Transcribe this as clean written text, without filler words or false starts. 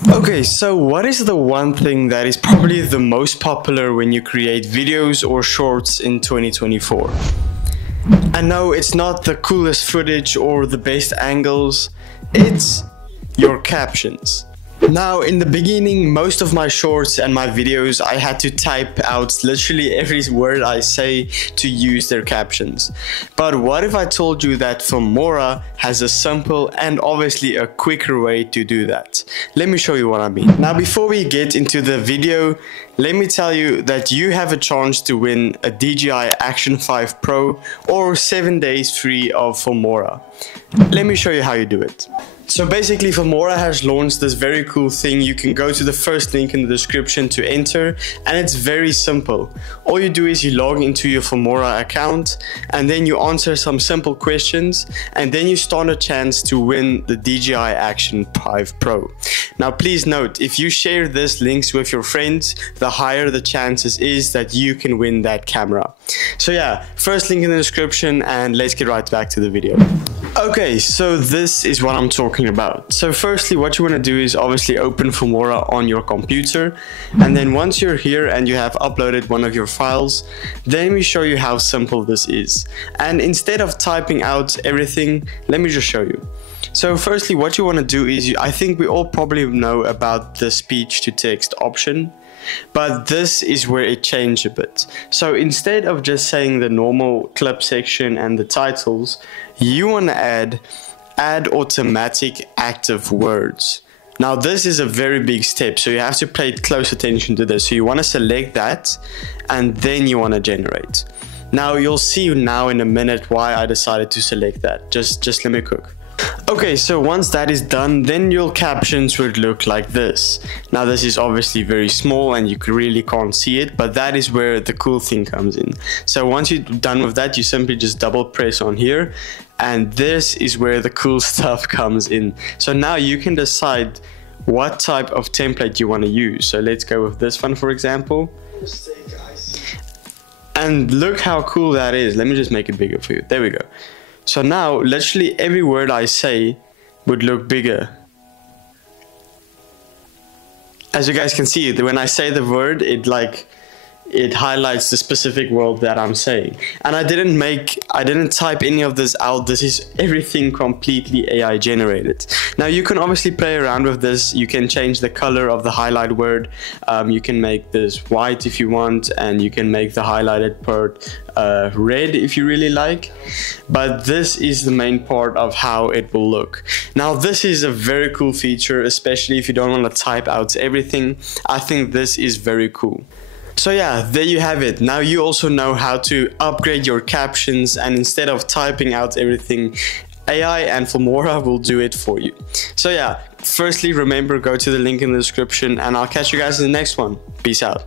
Okay, so what is the one thing that is probably the most popular when you create videos or shorts in 2024? I know it's not the coolest footage or the best angles, it's your captions. Now, in the beginning, most of my shorts and my videos, I had to type out literally every word I say to use their captions. But what if I told you that Filmora has a simple and obviously a quicker way to do that? Let me show you what I mean. Now, before we get into the video, let me tell you that you have a chance to win a DJI Action 5 Pro or 7 days free of Filmora. Let me show you how you do it. So basically, Filmora has launched this very cool thing. You can go to the first link in the description to enter, and it's very simple. All you do is you log into your Filmora account, and then you answer some simple questions, and then you stand a chance to win the DJI Action 5 Pro. Now please note, if you share this links with your friends, the higher the chances is that you can win that camera. So yeah, first link in the description, and let's get right back to the video. Okay, so this is what I'm talking about. So firstly, what you want to do is obviously open Filmora on your computer, and then once you're here and you have uploaded one of your files, then we show you how simple this is. And instead of typing out everything, let me just show you. So firstly, what you want to do is, I think we all probably know about the speech to text option, but this is where it changed a bit. So instead of just saying the normal clip section and the titles, you want to add automatic active words. Now this is a very big step, so you have to pay close attention to this. So you want to select that, and then you want to generate. Now you'll see now in a minute why I decided to select that. Just let me cook. Okay, so once that is done, then your captions would look like this. Now this is obviously very small and you really can't see it, but that is where the cool thing comes in. So once you're done with that, you simply just double press on here, and this is where the cool stuff comes in. So now you can decide what type of template you want to use. So let's go with this one, for example. And look how cool that is. Let me just make it bigger for you. There we go. So now, literally every word I say would look bigger. As you guys can see, when I say the word, it highlights the specific word that I'm saying. And I didn't type any of this out. This is everything completely AI generated. Now you can obviously play around with this. You can change the color of the highlight word. You can make this white if you want, and you can make the highlighted part red if you really like. But this is the main part of how it will look. Now this is a very cool feature, especially if you don't want to type out everything. I think this is very cool. So yeah, there you have it. Now you also know how to upgrade your captions, and instead of typing out everything, AI and Filmora will do it for you. So yeah, firstly, remember, go to the link in the description, and I'll catch you guys in the next one. Peace out.